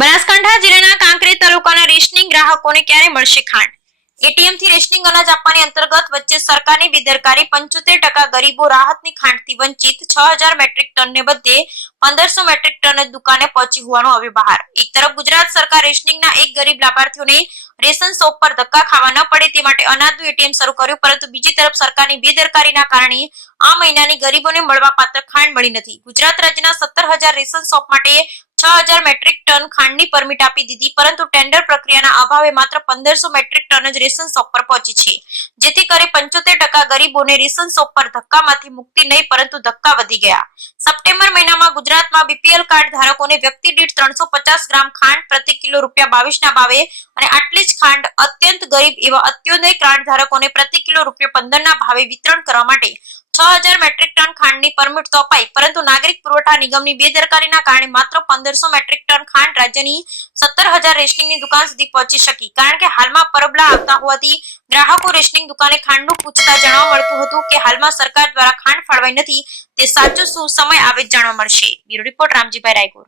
બનાસકાંઠા જિલ્લાના કાંકરેજ તાલુકાના રેશનિંગ ગ્રાહકોને ક્યારે મળશે ખાંડ? એટીએમ થી રેશનિંગ અનાજ આપવાની અંતર્ગત વચ્ચે સરકારની બેદરકારી, 75% ગરીબો રાહતની ખાંડથી વંચિત, 6000 મેટ્રિક ટનને બદલે 1500 મેટ્રિક ટન જ દુકાને પહોંચી હોવાનું આવ્યું બહાર. એક તરફ ગુજરાત સરકાર રેશનિંગના એક ગરીબ લાભાર્થીઓને રેશન શોપ પર ધક્કા ખાવા ન પડે તે માટે અનાજનું એટીએમ શરૂ કર્યું, પરંતુ બીજી તરફ સરકારની બેદરકારીના કારણે આ મહિનાની ગરીબોને મળવાપાત્ર ખાંડ મળી નથી. ગુજરાત રાજ્યના 17000 રેશન શોપ માટે 6000 મેટ્રિક ટન ખાંડની પરમિટ આપી દીધી, પરંતુ ટેન્ડર પ્રક્રિયાના અભાવે માત્ર 1500 મેટ્રિક ટન જ રેશન શોપ પર પહોંચી છે, જેથી કરી 75% ગરીબોને રેશન શોપ પર ધક્કામાંથી મુક્તિ નહીં પરંતુ ધક્કા વધી ગયા. સપ્ટેમ્બર મહિનામાં ગુજરાતમાં બીપીએલ કાર્ડ ધારકોને વ્યક્તિ દીઠ 350 ગ્રામ ખાંડ પ્રતિ કિલો ₹22 ના ભાવે અને આટલી જ ખાંડ અત્યંત ગરીબ એવા અત્યોદય કાર્ડ ધારકોને પ્રતિ કિલો ₹15 ના ભાવે વિતરણ કરવા માટે 6000 મેટ્રિક ટન ખાંડની પરમિટ તો અપાઈ, પરંતુ નાગરિક પુરવઠા નિગમની બેદરકારીના કારણે માત્ર 1500 મેટ્રિક ટન ખાંડ રાજ્યની 17000 રેશનિંગની દુકાન સુધી પહોંચી શકી. કારણ કે હાલમાં પરબલા આવતા હોવાથી ગ્રાહકો રેશનિંગ દુકાને ખાંડનું પૂછતા જાણવા મળતું હતું કે હાલમાં સરકાર દ્વારા ખાંડ ફાળવાઈ નથી. તે સાચું શું? સમય આવે જ જાણવા મળશે. Bureau report Ramjibhai Raygur.